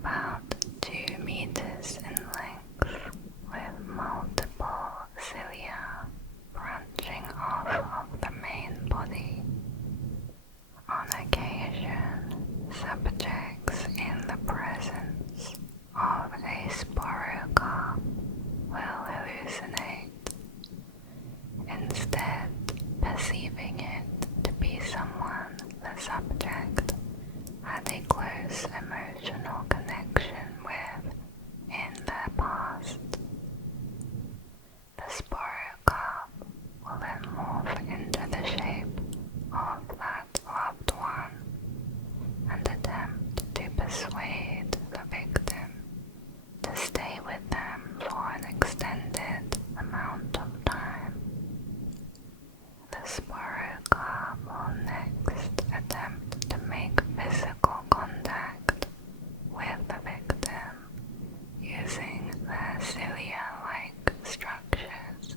about 2 meters in length with multiple cilia branching off of the main body. On occasion, subjects in the presence of a sporocarp will hallucinate, instead perceiving it to be someone the subject had a close emotional connection with in their past. The sporocarp will then morph into the shape of that loved one and attempt to persuade the victim to stay with them for an extended amount of time. The sporocarp will next attempt to make physical contact with the victim using their cilia-like structures.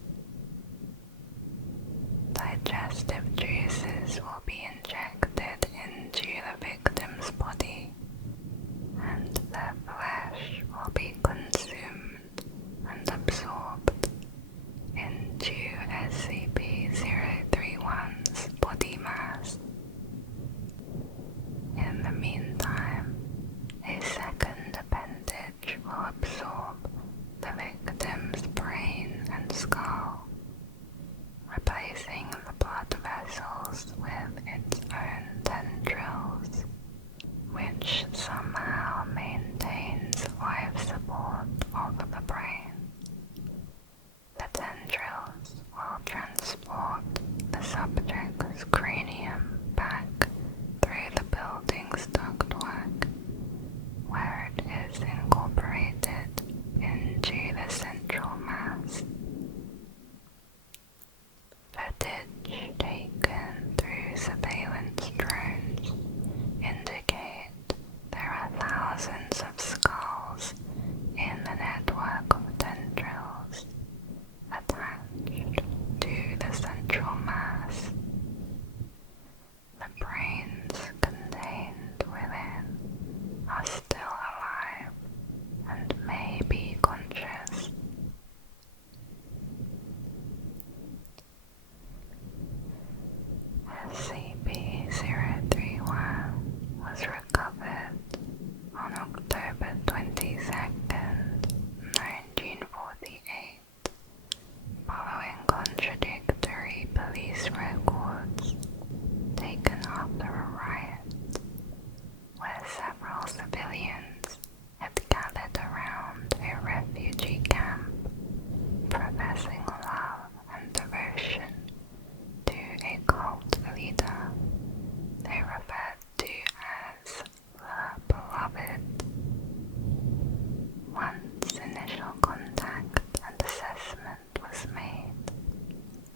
Digestive juices will be injected into the victim's body, and their flesh will be consumed and absorbed into SCP-031's body mass. In the meantime, a second appendage will absorb the victim's brain and skull, replacing the blood vessels with its own tendrils, which somehow maintains life support over the brain. The tendrils will transport the subject's cranium back through the building's ductwork, where it is incorporated into the central mass. Footage taken through surveillance drones indicate there are thousands of skulls in the network of tendrils attached to the central mass. The brains contained within are still alive and may be conscious. SCP-031 was recovered on October 22nd, 1948, following contradictory police records taken after a riot, where several civilians had gathered around a refugee camp, professing love and devotion to a cult leader they referred to as the Beloved. Once initial contact and assessment was made,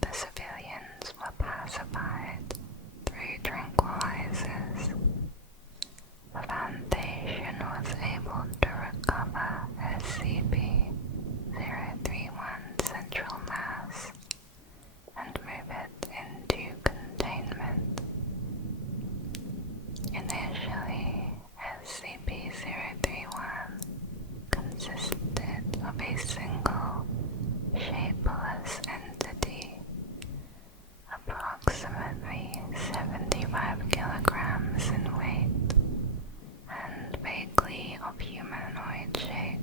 the civilians were pacified through tranquilizers. The Foundation was able to recover SCP-031 central mass and move it into containment. Initially, SCP-031 consisted of a single, shapeless entity, approximately 75 kilograms in weight, and vaguely of humanoid shape.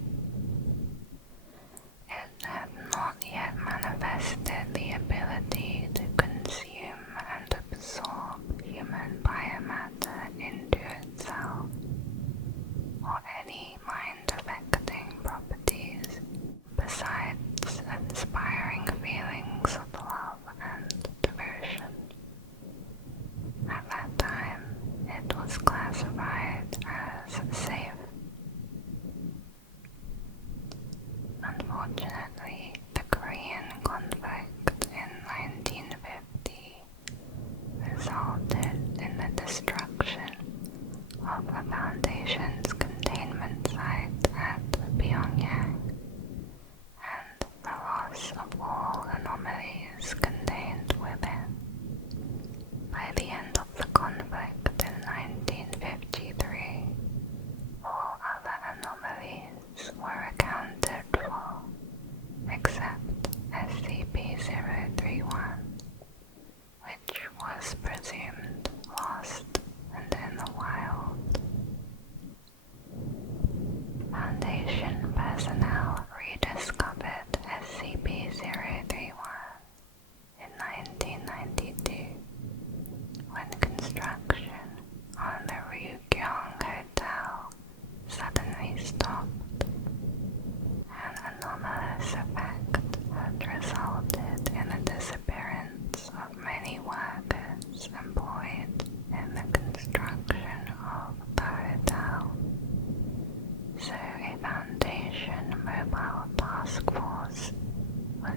It had not yet manifested the ability to consume and absorb human biomatter into itself, or any mind-affecting properties, besides inspiring feelings of love and devotion. At that time, it was classified as safe. Unfortunately, the Korean conflict in 1950 resulted in the destruction of the Foundation's containment site at Pyongyang, and the loss of all anomalies contained within. By the end of the conflict in 1953, all other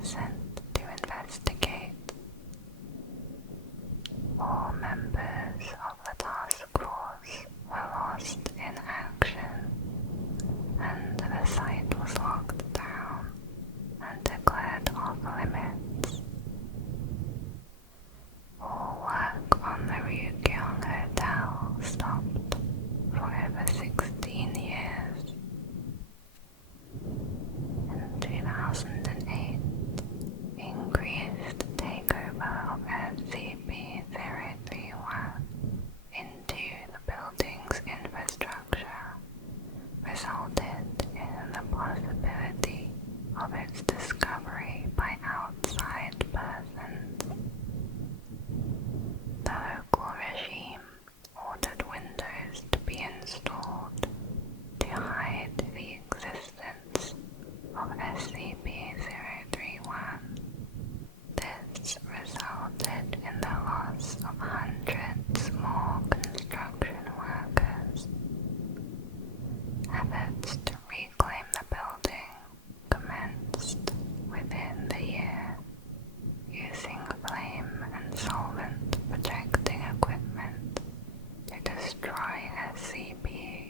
sent to investigate. All members of the task force were lost in action, and the site was locked down and declared off limits. All work on the Ryugyong Hotel stopped for over 16 years. In 2008, increased takeover of SCP-031 into the building's infrastructure resulted in the possibility of its discovery by outside persons. The local regime ordered windows to be installed to hide the existence of SCP-031. This resulted in the loss of hundreds more construction workers. Efforts to reclaim the building commenced within the year, using flame and solvent protecting equipment to destroy SCP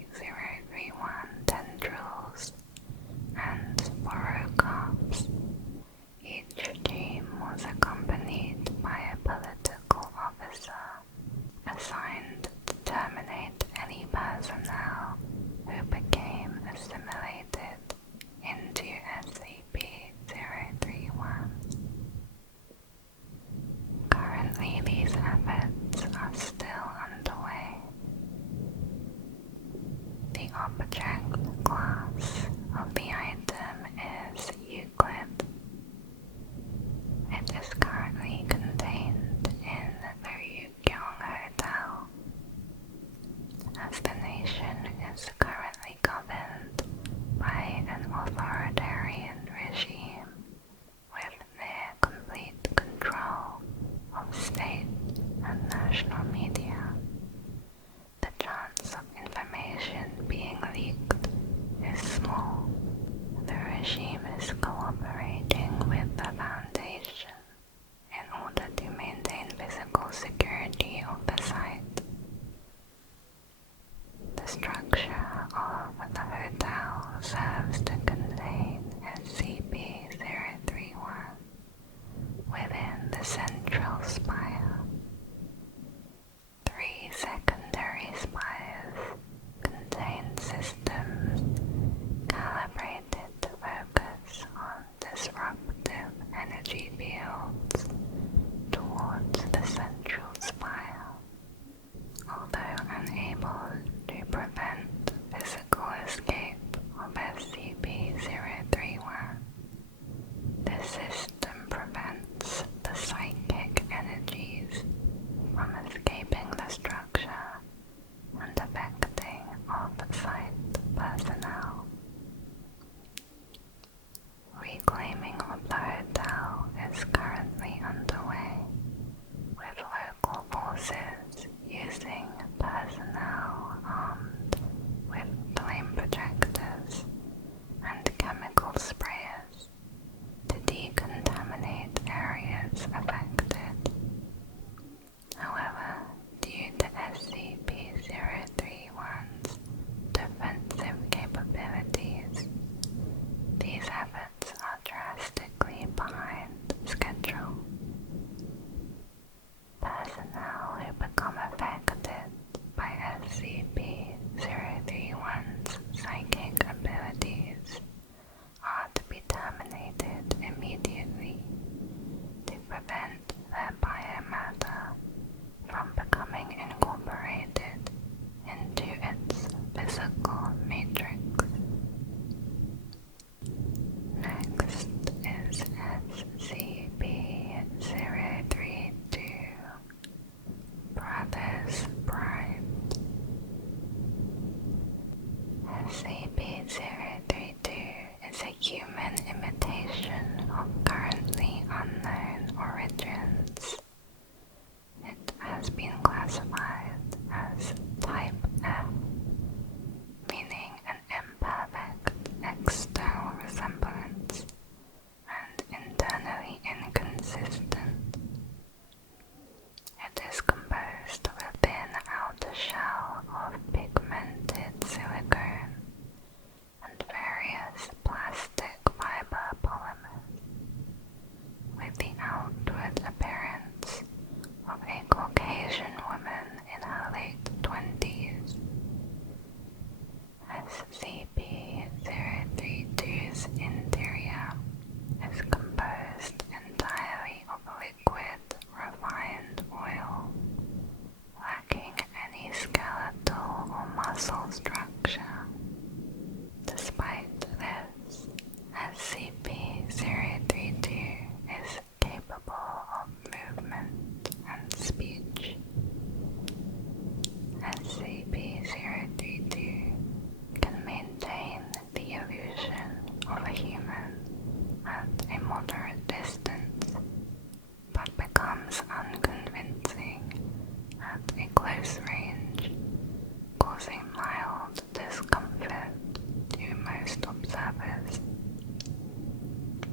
observers.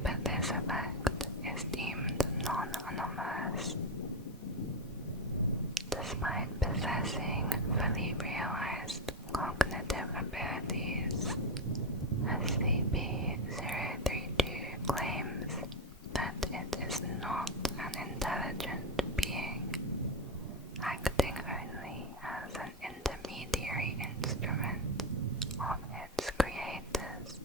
But this effect is deemed non-anomalous. Despite possessing fully realized cognitive abilities, SCP-032 claims that it is not an intelligent being, acting only as an intermediary instrument of its creators.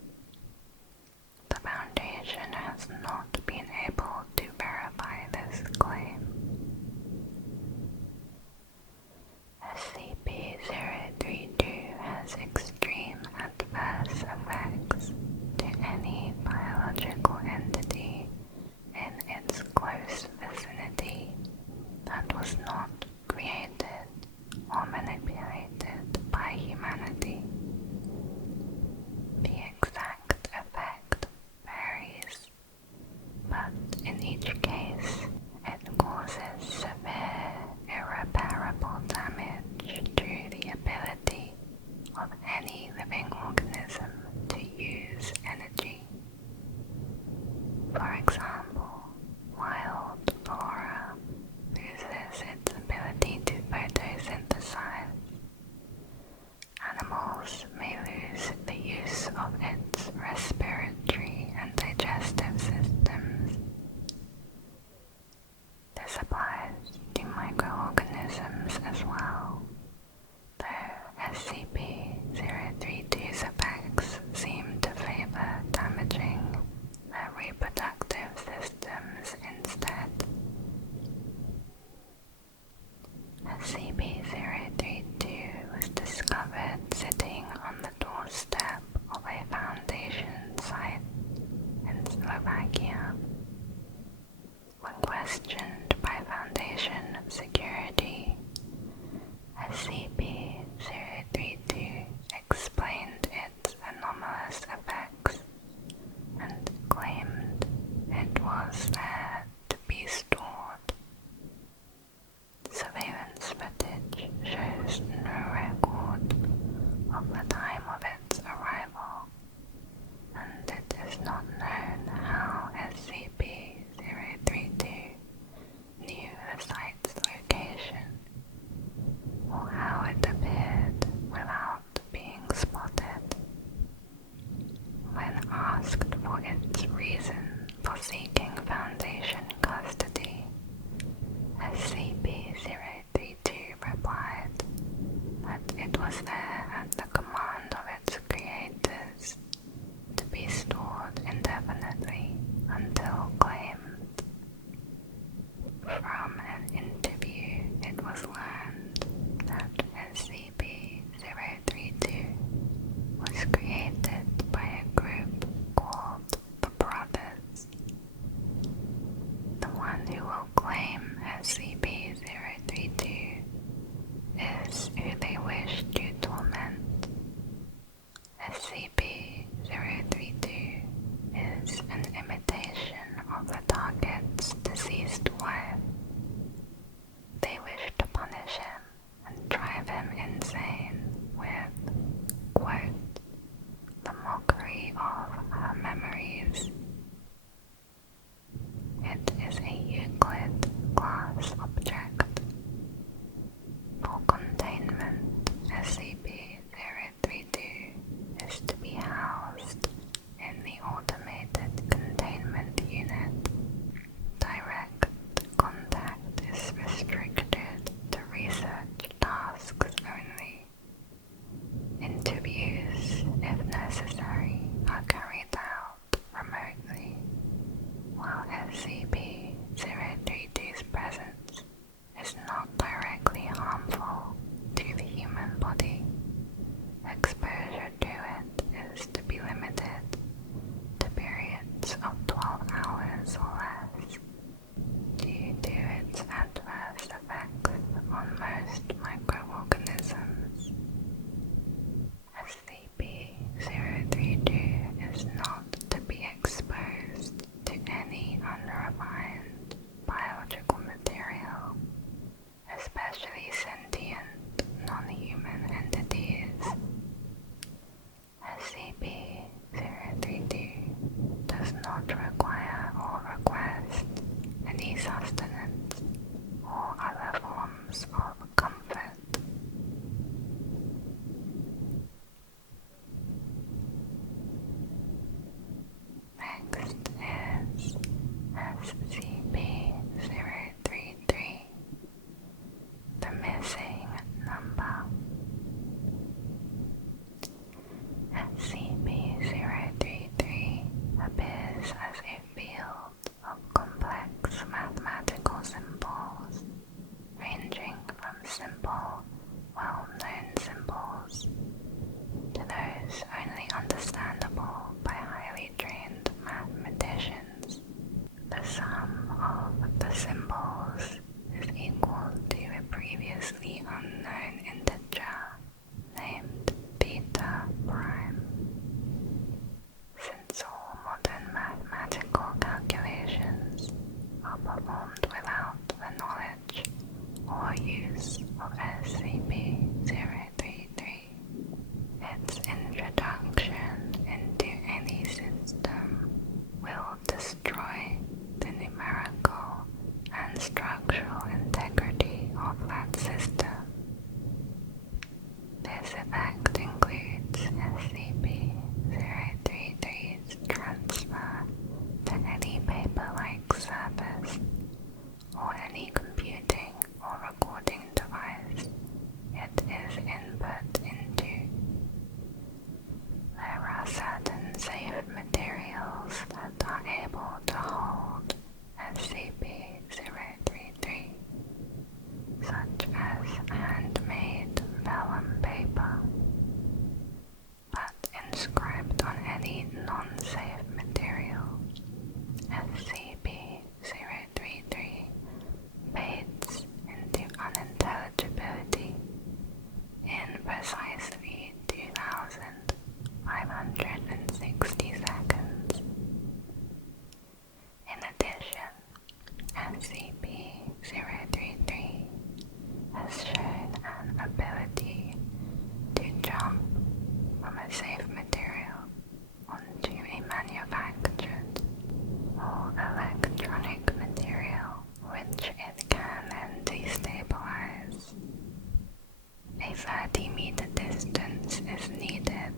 30-meter distance is needed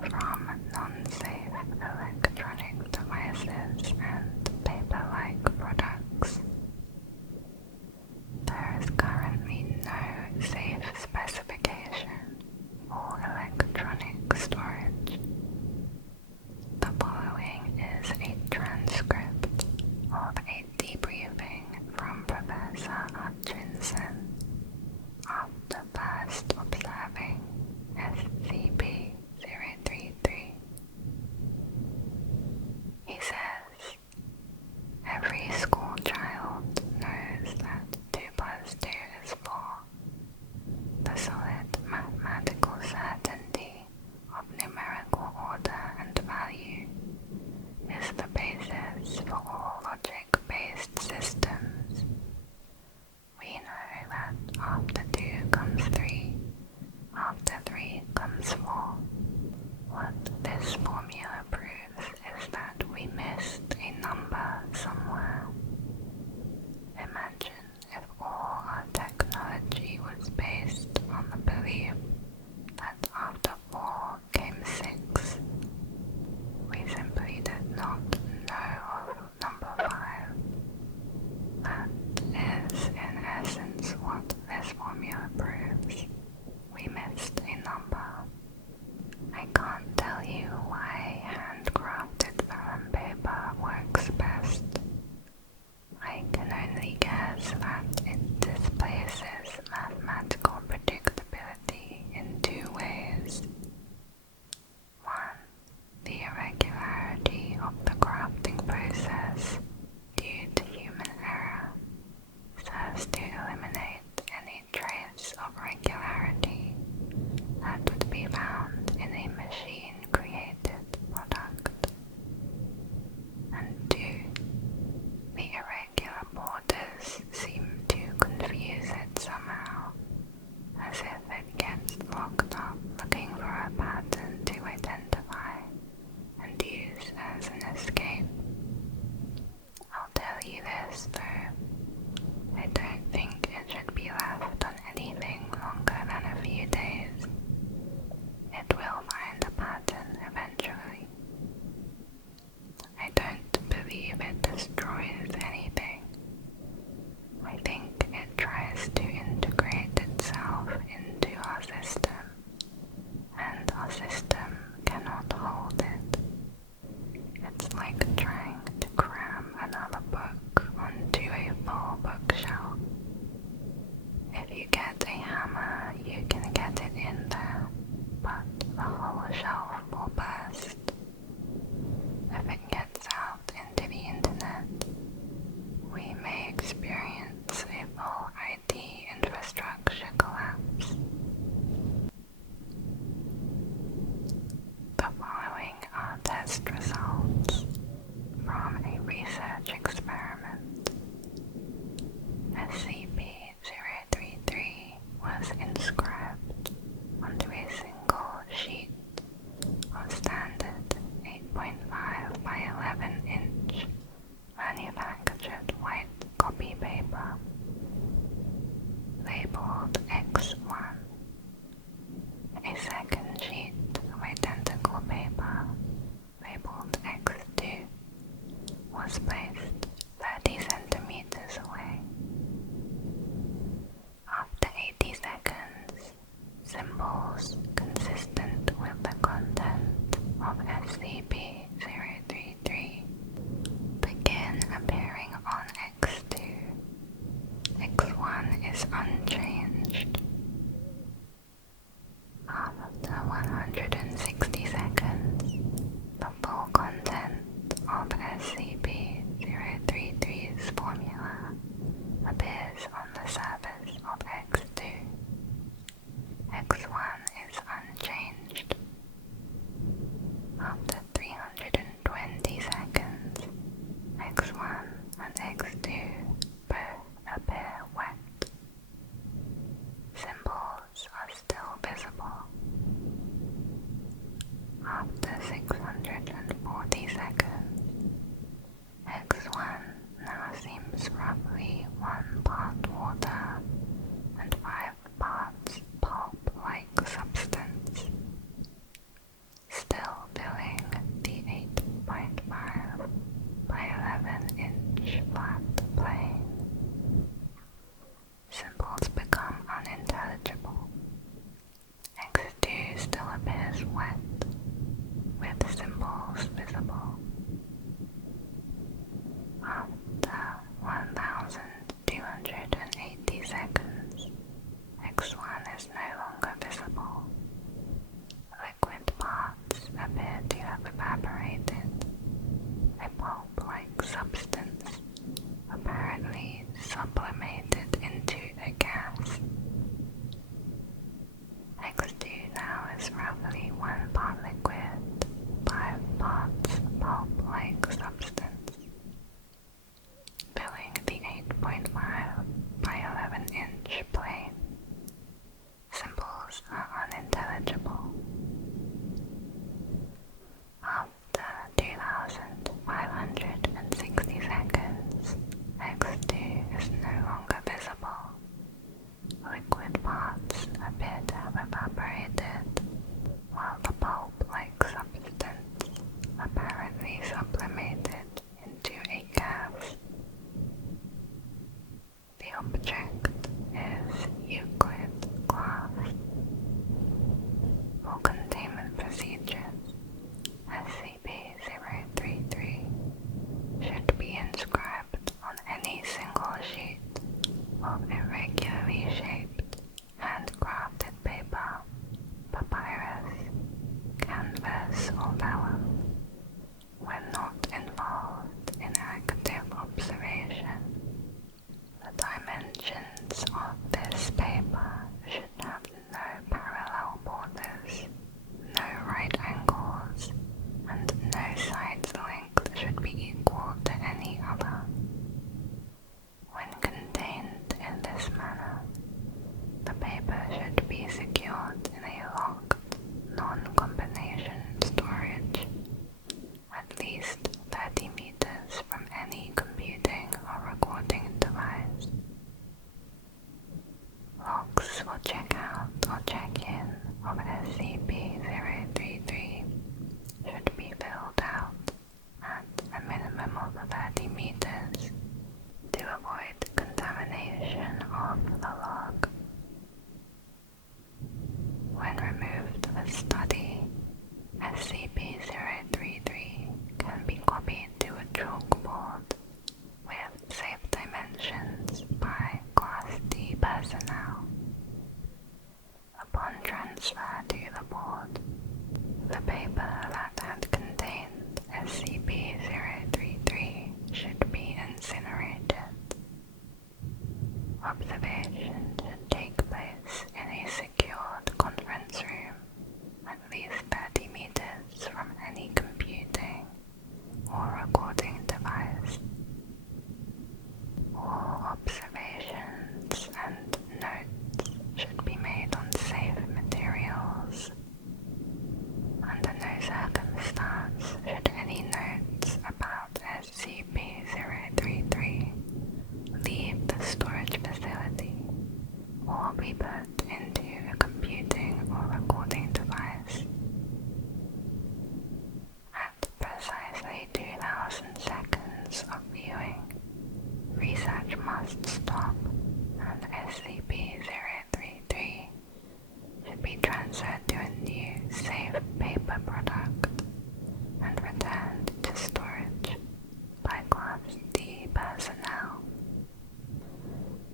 from non-safe electronic devices and paper-like products. There is currently no safe specification for electronic storage. The following is a transcript of a debriefing from Professor Hutchinson after first observing SCP-033. He says, "Every school child knows that 2 plus 2 is 4. The solid mathematical certainty of numerical order and value is the basis for all logic-based systems. We know that after 2 comes 3, after 3 comes 4. What this formula proves is that we missed a number somewhere. Imagine if all our technology was based on the belief that after 4 came 6. We simply did not know of number 5. That is, in essence, what this formula proves. We missed a number. I can't tell you why handcrafted vellum paper works best. I can only guess that it displaces mathematical predictability in 2 ways. 1. The irregularity of the crafting process due to human error serves to eliminate any trace of regularity that would be found in a machine-created product. And 2. The irregular borders seem to confuse it somehow, as if it gets locked up looking for a pattern to identify and use as an escape. I'll tell you this though, I don't think it should be left on anything longer than a few days. It will find a pattern eventually. I don't believe it destroys anything. I think it tries to integrate itself into our system, and our system cannot hold it. It's like trying to cram another book onto a full bookshelf. If you get a hammer, you can get it in there, but the whole shelf will burst. If it gets out into the internet, we may experience a full IT infrastructure collapse. The following are test results from a research experiment. SCP-033 was inscribed onto a single sheet of standard 8.5 by 11 inch manufactured white copy paper, labeled X1. A second sheet of identical paper, labeled X2, was placed 30 centimeters away. After 80 seconds, symbols consistent with the content of SCP-033 substance, apparently sublimated into a gas. X2 now is roughly 1 part liquid, 5 parts pulp-like substance, filling the 8.5 by 11-inch plane. Symbols are unintelligible. After 2,560 seconds, X2 is no longer visible. Liquid parts appear to have evaporated, while the pulp-like substance apparently sublimated into a gas. The object is Euclid glass. For containment procedures, SCP-033 should be inscribed on any single sheet of irregularly shaped, handcrafted paper, papyrus, canvas, or vellum, when not involved in active observation. The dimensions of this paper should have no parallel borders, no right angles, and no side's length should be equal to any other. When contained in this manner, the paper should be secured in a locked, non-combination storage, at least 30 meters from any computing or recording device. Logs for checkout or check-in of SCP-033 should be filled out at a minimum of 30 meters to avoid contamination of the log. When removed for study, SCP-033 can be copied to a chalkboard with safe dimensions by Class D personnel. Upon transfer to the board, the paper that had contained SCP-033 should be incinerated. Observation should take place in a secured conference room at least 30 meters from any computing or recording device. All observations and notes should be made on safe materials. Under no circumstance should any notes about SCP-033 leave the storage facility or be put into a computing or recording device. At precisely 2,000 seconds of viewing, research must stop and SCP-033 should be transferred to a new safe paper product and returned to storage by Class D personnel.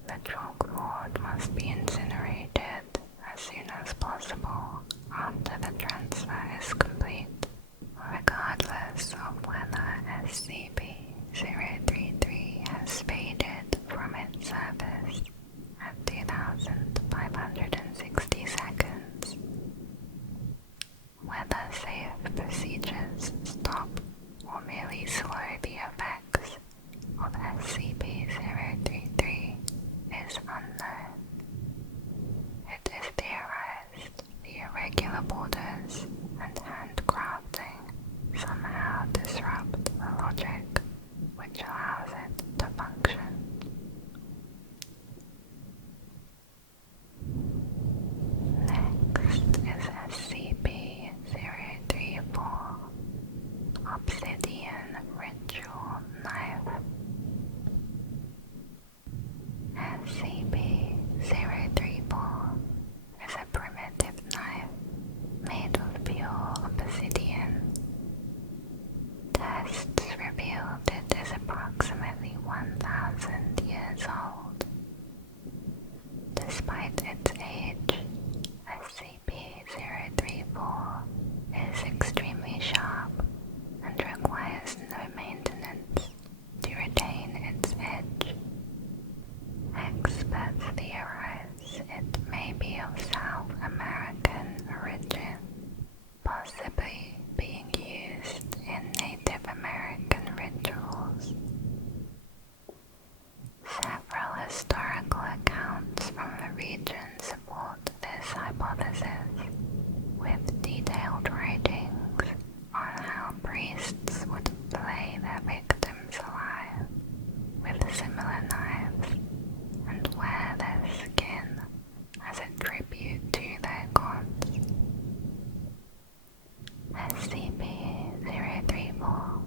The chalkboard must be incinerated as soon as possible after the transfer is complete, regardless of whether SCP-033 has faded from its surface at 2,560 seconds. Whether safe procedures stop or merely slow the effects of SCP-033 is unknown. It is theorized the irregular borders and handcrafting somehow disrupt the logic which allows it to function. Next is SCP-034, Obsidian Ritual Knife. SCP-034 is a primitive knife made of pure obsidian. Tests revealed it is approximately 1,000 years old. Despite its age, SCP-034 is extremely sharp and requires no maintenance, would flay their victims alive with similar knives and wear their skin as a tribute to their gods. SCP-034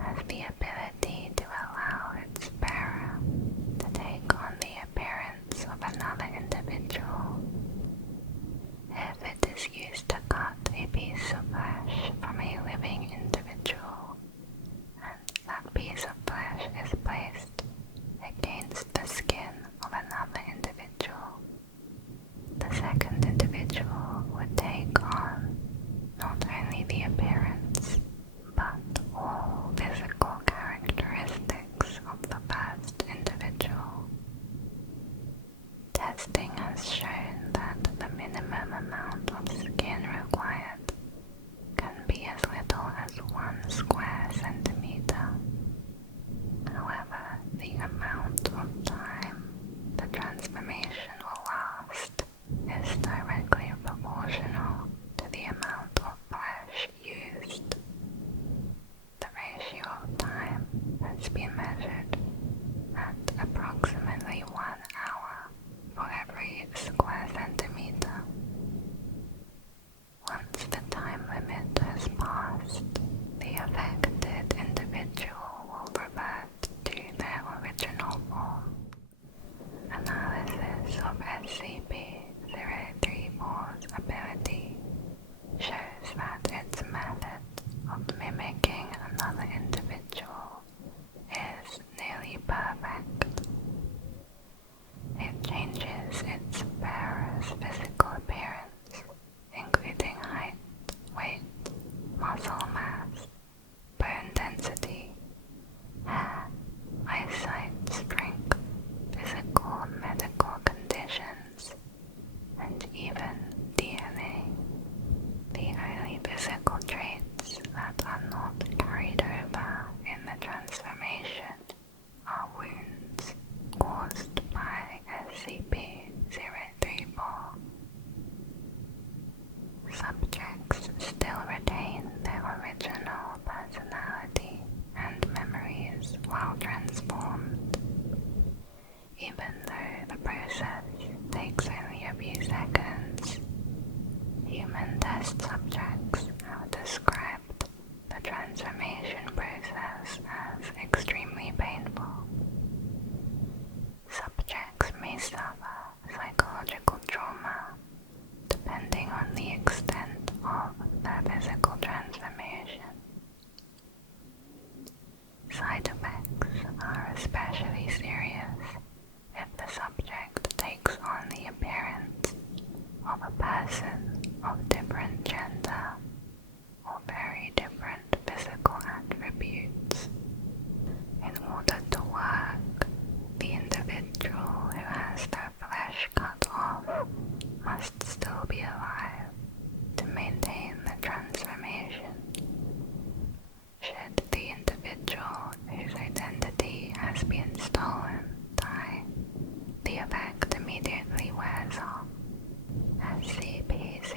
has the ability to allow its bearer to take on the appearance of another individual. If it is used to cut a piece of flesh from a living individual, and that piece of flesh is placed against the skin of another individual, the second individual would take on not only the appearance, but all physical characteristics of the first individual. Testing has shown that the minimum amount of skin required can be as little as 1 square centimeter. However, the amount of time the transformation will last is directly proportional to the amount of flesh used. The ratio of time has been measured at approximately 1 hour for every square centimeter. Once the time limit has passed, the affected individual will revert to their original form. Analysis of SCP-034's ability shows that its method of mimicking another individual is nearly perfect. It changes its bearer's physical appearance, including height, weight, muscle mass, bone density, hair, eyesight strength, physical and medical conditions, and even DNA. The only physical traits that are not carried over in the transformation are wounds caused by SCP-034. Subjects still retain their original personality and memories while transformed. Even though the process takes only a few seconds, human test subjects have described the transformation process as extremely painful. Subjects may suffer psychological trauma depending on the extent of their physical transformation. Side effects are especially serious if the subject takes on the appearance of a person of different gender or very different physical attributes. In order to work, the individual who has their flesh cut off must still be alive to maintain the transformation. Should the individual whose identity has been stolen die, the effect immediately wears off. SCP-034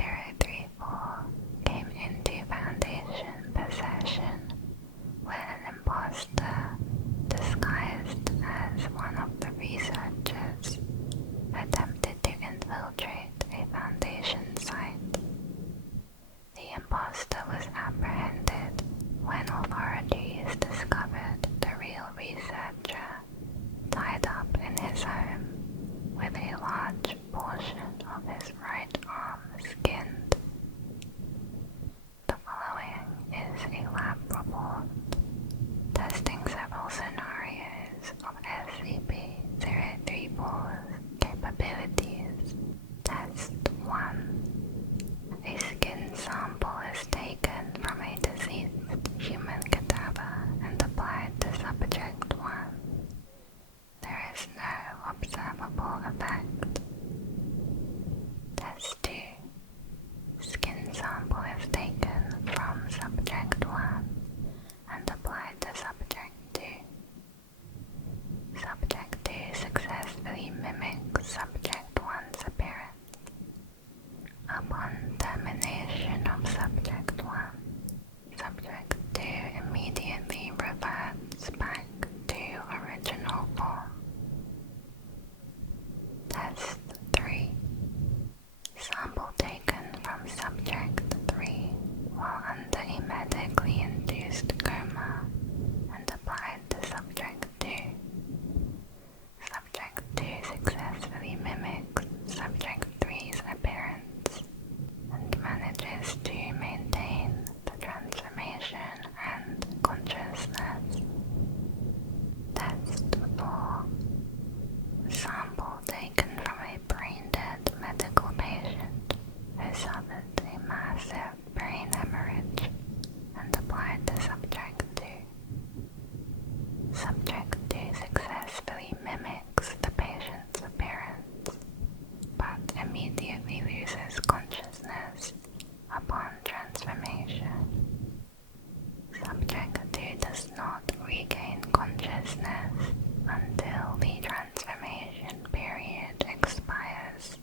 consciousness until the transformation period expires.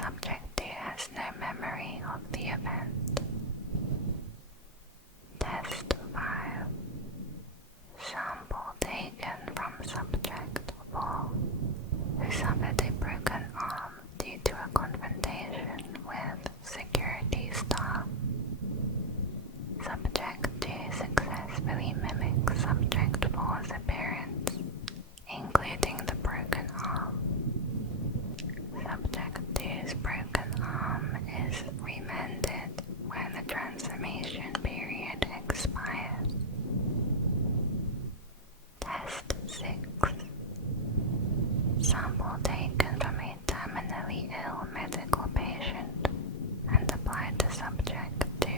Subject 2 has no memory of the event. Test 5. Sample taken from Subject 4, who suffered a broken arm due to a confrontation with security staff. Subject 2 successfully mimics Subject 4's appearance, including the broken arm. Subject 2's broken arm is remended when the transformation period expires. Test 6. Sample taken from a terminally ill medical patient and applied to Subject 2.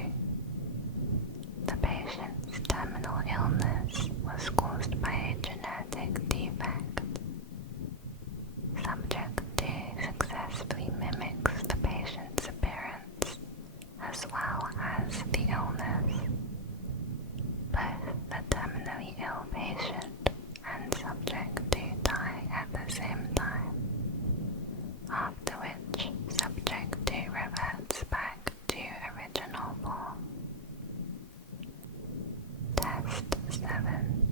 The patient's terminal illness was caused by a genetic defect. Subject 2 successfully mimics the patient's appearance as well as the illness. Both the terminally ill patient and Subject 2 die at the same time, after which Subject 2 reverts back to original form. Test 7.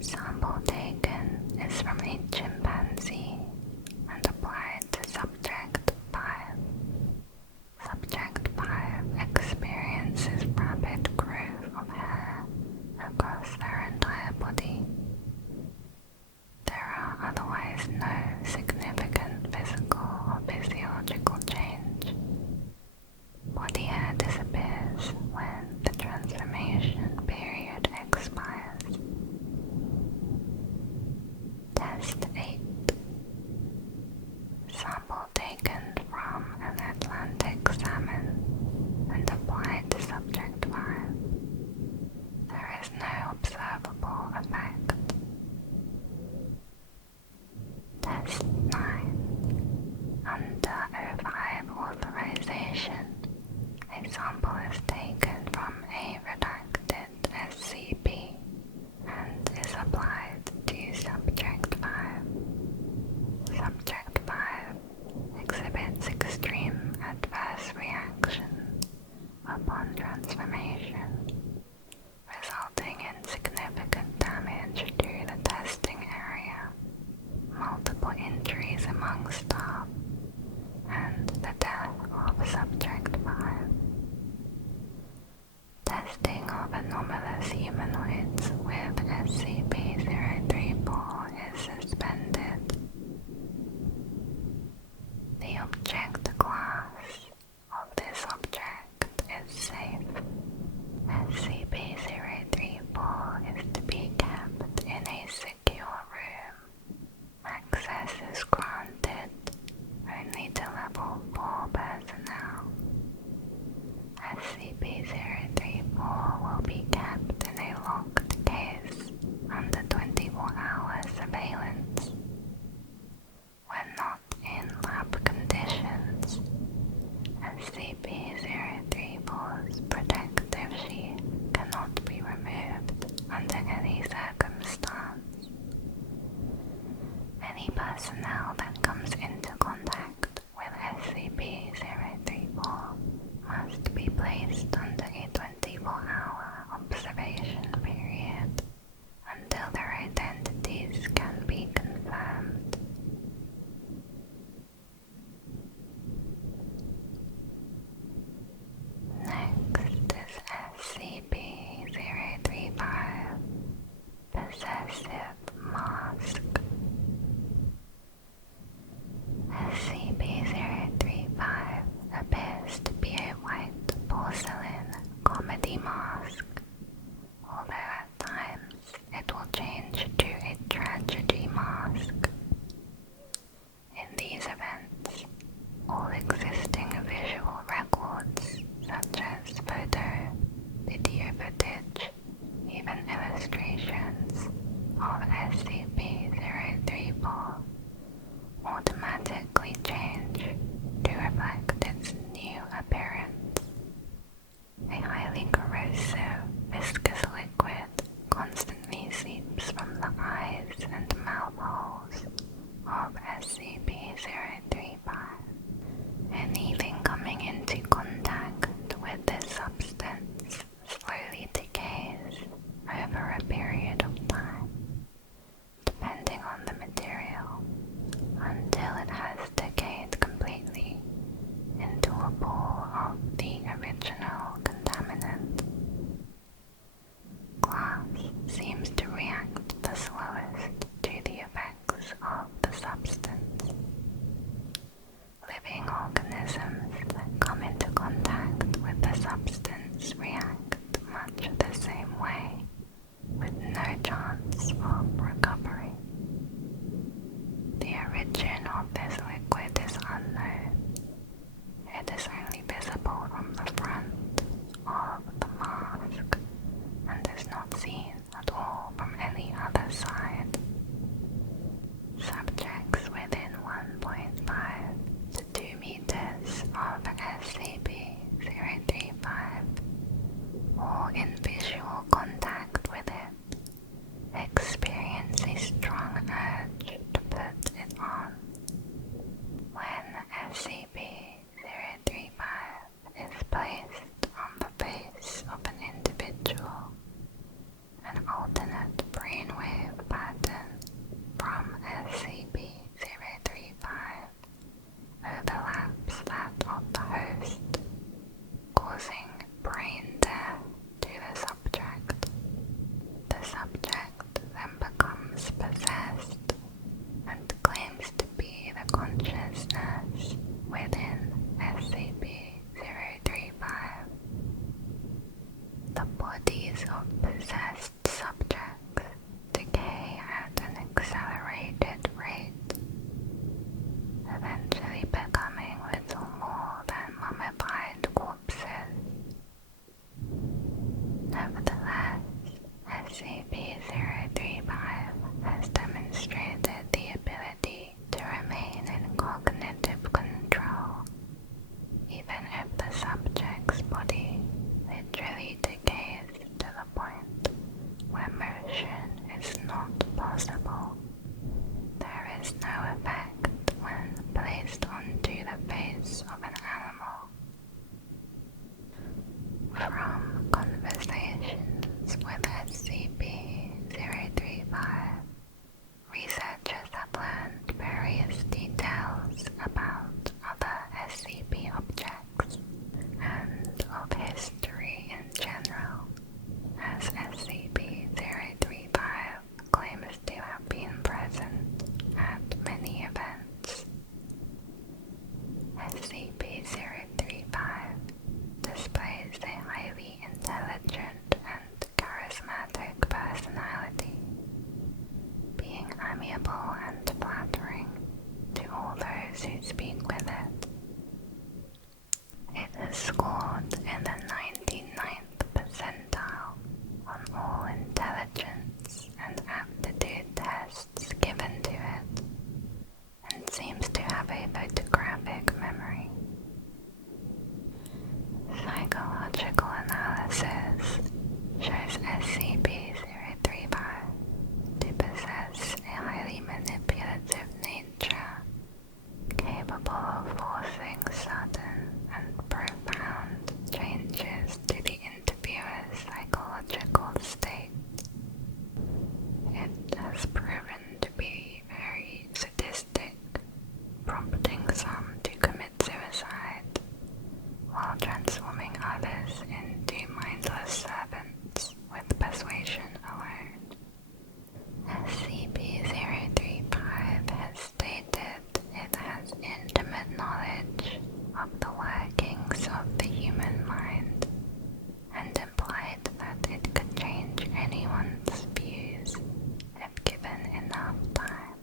Sample taken is from a chimpanzee and applied to Subject 5. Subject 5 experiences rapid growth of hair across their entire body. There are otherwise no significant physical or physiological change. Body hair disappears when the transformation period expires. Test 8. Sample taken from an Atlantic salmon and applied to Subject 5. There is no observable effect. Test 9. Under O5 authorization, a sample is taken from a redacted SCP and is applied to Subject 5. Subject 5 exhibits extreme adverse reaction upon transformation, resulting in significant damage to the testing area, multiple injuries among staff, and the death of Subject 5. Testing of anomalous humanoids with SCP-034 is suspended. The object class of this object is safe. SCP-034 is to be kept in a secure room. Access is granted only to Level 4 personnel. SCP-034 will be kept in a locked case under away, with no chance of recovery. The origin of this liquid is unknown. It is only visible from the front of the mask and is not seen at all from any other side. Subjects within 1.5 to 2 meters of SCP-035 or in visual contact with it experience a strong urge to put it on. When SCP-035 is placed on the face of an individual, an alternate brainwave pattern from SCP-035 overlaps that of the host, causing brain death to the subject. The subject then becomes possessed and claims to be the consciousness within SCP-035. The bodies of possessed subjects decay at an accelerated rate, eventually becoming little more than mummified corpses. Nevertheless, SCP-035 has demonstrated the ability to remain in cognitive control, even if the subject's body literally decays to the point where motion is not possible. There is no effect when placed onto the face of an animal. From conversations with SCP-035, researchers have learned various details about other SCP objects and of history in general, as SCP-035 claims to have been present at many events. SCP-035 displays a highly intelligent and charismatic personality, being amiable and flattering to all those who speak with it. It is scored in the 99th percentile on all intelligence and aptitude tests given to it, and seems to have a photographic memory. Psychological analysis shows SCP-035 to possess a highly manipulative nature, capable of forcing sudden and profound changes to the interviewer's psychological state. It has proven to be very sadistic, prompting some to commit suicide, while transforming others into mindless servants with persuasion alone. SCP-035 has stated it has intimate knowledge of the workings of the human mind, and implied that it could change anyone's views if given enough time.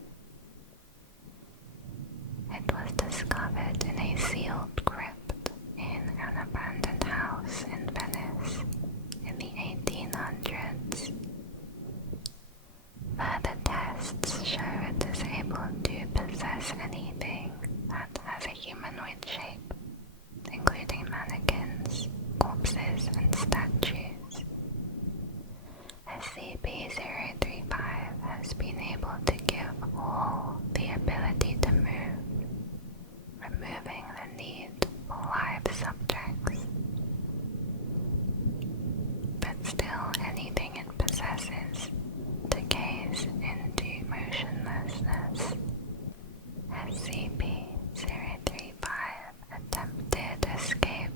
It was discovered in a sealed crypt in an abandoned house in Venice in the 1800s. Further tests show it is able to possess anything that has a humanoid shape, including mannequins, corpses, and statues. SCP-035 has been able to give all the ability to move, removing the need for live subjects. But still, anything it possesses decays into motionlessness. SCP-035 attempted escape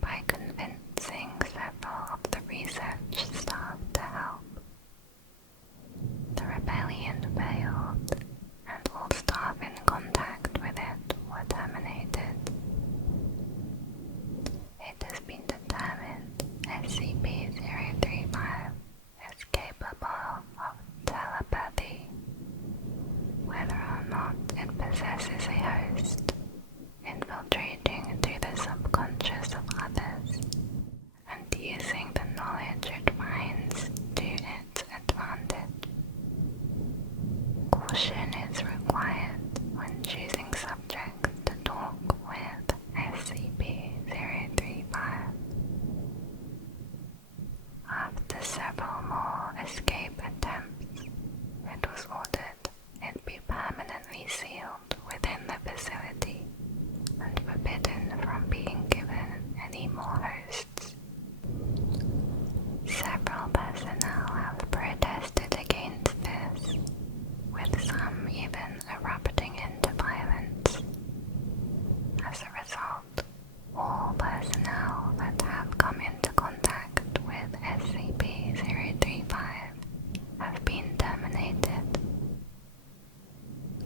by convincing several of the research staff to help. The rebellion failed, and all staff in contact with it were terminated. forbidden from being given any more hosts. Several personnel have protested against this, with some even erupting into violence. As a result, all personnel that have come into contact with SCP-035 have been terminated.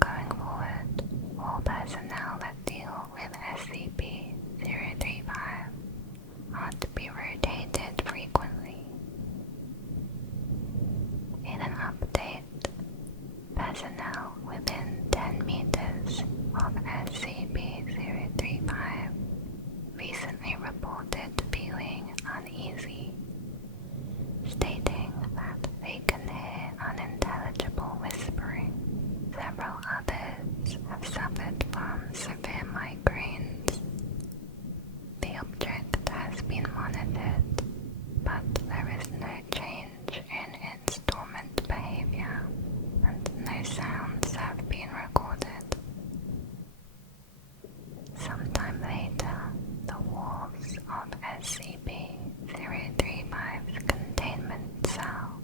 Going forward, all personnel that deal with SCP-035 are to be rotated frequently. In an update, personnel within 10 meters of SCP-035 recently reported feeling uneasy, stating that they can hear unintelligible whispering. Several others have suffered from severe migraines. The object has been monitored, but there is no change in its dormant behavior, and no sounds have been recorded. Sometime later, the walls of SCP-035's containment cell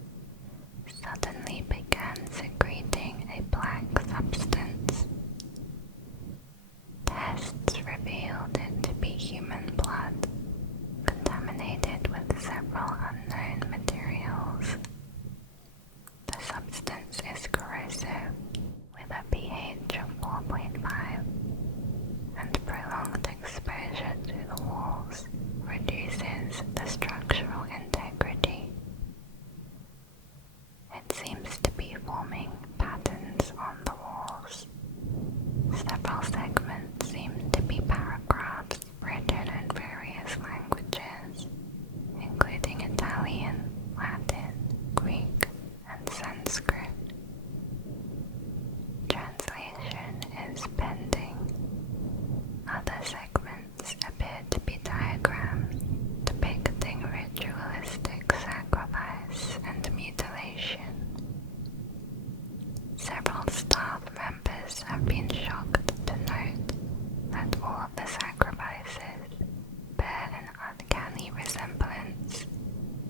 suddenly began secreting a black substance. Tests revealed it to be human blood, contaminated with several unknown materials. The substance is corrosive, with a pH of 4.5, and prolonged exposure to the walls reduces the structural integrity. It seems to be forming patterns on the walls. Several segments seem to be paragraphs written in various languages, including Italian, Latin, Greek, and Sanskrit. Translation is pending. Other segments appear to be diagrams depicting ritualistic sacrifice and mutilation. Several staff members have been shocked to note that all of the sacrifices bear an uncanny resemblance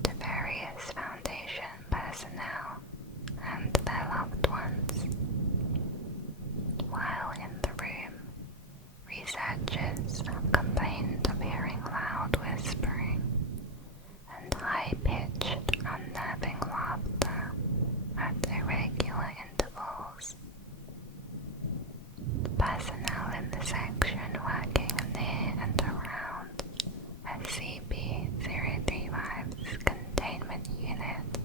to various Foundation personnel and their loved ones. While in the room, researchers have complained of hearing loud whispering and high-pitched, unnerving laughter at irregular intervals. Personnel in the section working near and around SCP-035's containment unit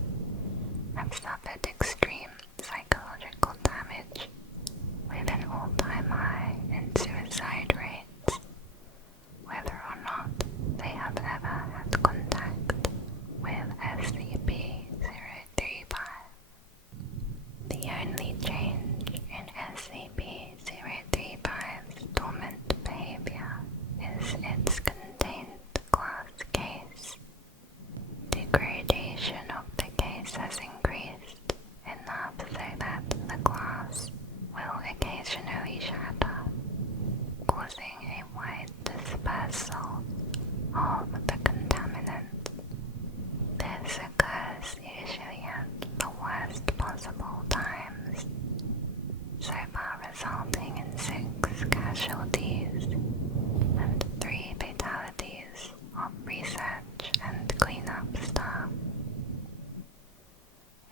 have suffered extreme psychological damage, with an all-time high in suicide rates, whether or not they have ever had contact with SCP-035. The only change in SCP-035's dormant behavior is its contained glass case. Degradation of the case has increased enough so that the glass will occasionally shatter, causing a wide dispersal of the contaminant. This occurs usually at the worst possible times, so far resulting in 6 casualties and 3 fatalities of research and cleanup staff.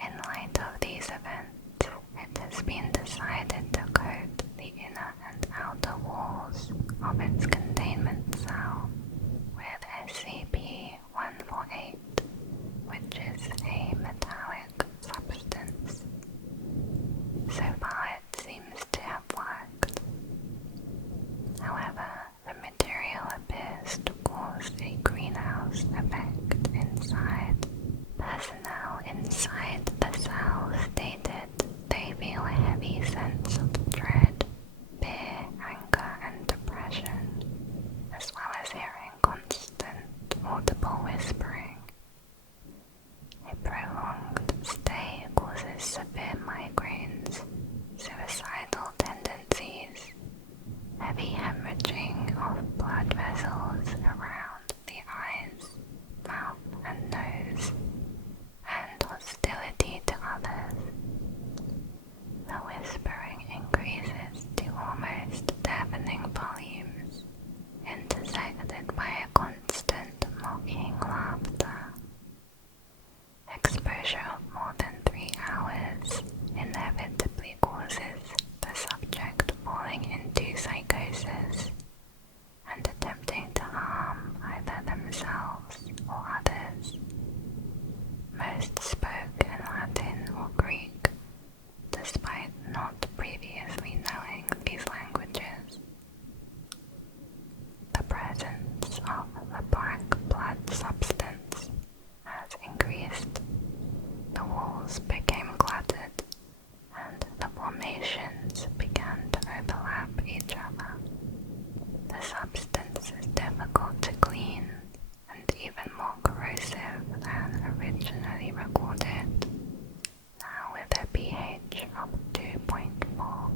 In light of these events, it has been decided to coat the inner and outer walls of its containment cell with SCP-148, which is a metallic substance. So far it seems to have worked. However, the material appears to cause a greenhouse effect inside. Personnel inside the cell stated they feel a heavy sense of dread, fear, anger, and depression, as well as hearing constant audible whispering. A prolonged stay causes severe migraines, suicidal tendencies, heavy hemorrhaging of most spoke in Latin or Greek, despite not previously knowing these languages. The presence of the black blood substance has increased. The walls became cluttered, and the formations began to overlap each other. The substance is difficult to clean and even more corrosive than originally recorded, now with a pH of 2.4.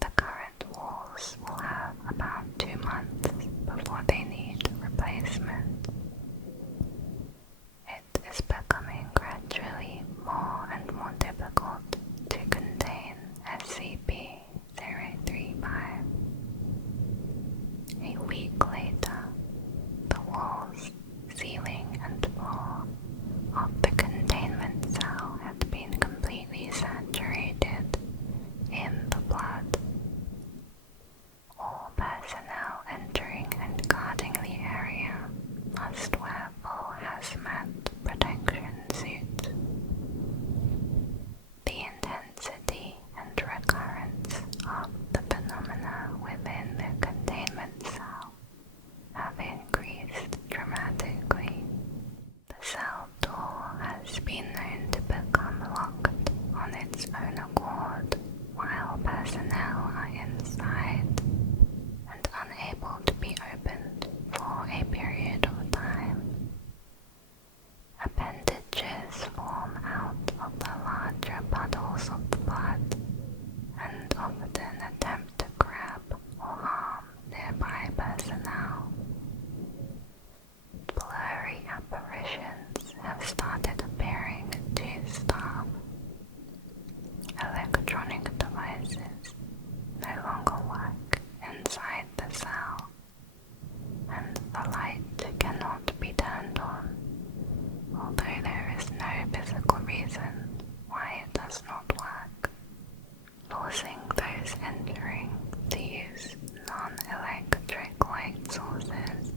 The current walls will have about 2 months before they need replacement. It is becoming gradually more and more difficult to contain SCP-035. A week later, the walls, ceiling, and floor of the containment cell had been completely saturated in the blood. All personnel entering and guarding the area must wear full hazmat protection suits. The intensity and recurrence of the phenomena within the containment cell have increased dramatically. The cell door has been known to become locked on its own accord while personnel are inside and unable to be opened for a period of time. Appendages form out of the larger puddles of the blood and often attempt to grab or harm nearby personnel. Blurry apparitions have started appearing to staff. Electronic devices no longer work inside the cell, and the light cannot be turned on, although there is no physical reason why it does not work, forcing those entering to use non-electric light sources.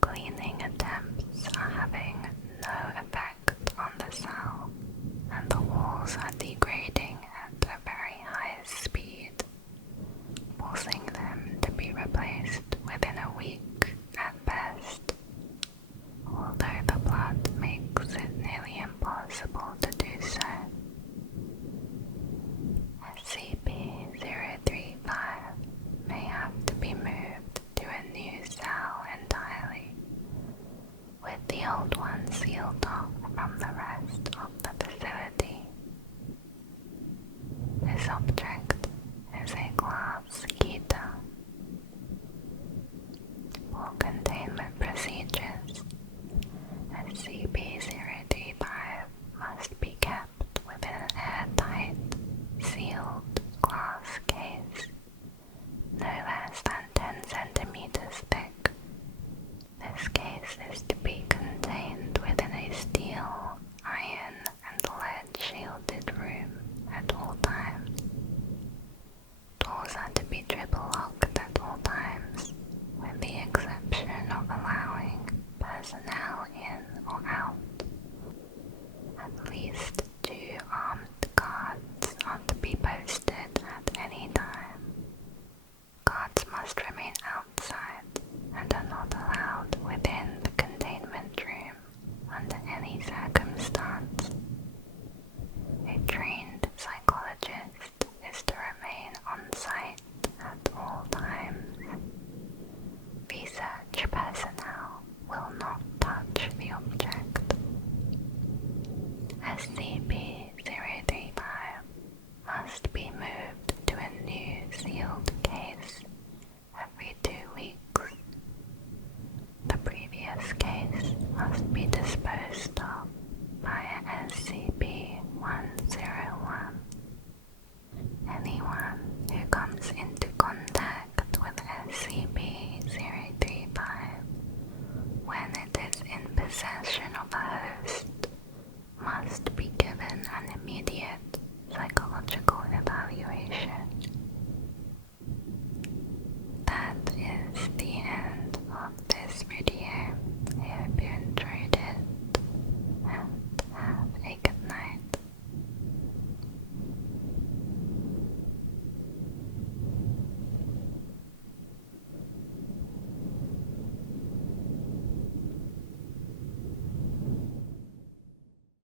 Cleaning attempts are having no effect on the cell, and the walls are degrading at a very high speed, forcing them to be replaced within a week at best. Although the blood makes it nearly impossible to do so. SCP-035 may have to be moved to a new cell entirely, with the old one sealed off from the rest of the facility. This object is a glass heater. For containment procedures, SCP-035 must be kept within an airtight, sealed glass case, no less than 10 centimeters thick. This case is to be contained within a steel, iron, and lead-shielded room at all times. Doors are to be triple locked at all times, with the exception of allowing personnel in or out. At least 2 armed guards are to be posted at any time. Guards must remain outside and are not allowed within the containment room under any circumstance. A trained psychologist is to remain on site at all times. Research personnel will not touch the object. SCP-035 must be moved to a new sealed case every 2 weeks. The previous case must be disposed of via SCP-101. Anyone who comes into contact with SCP-035 when it is in possession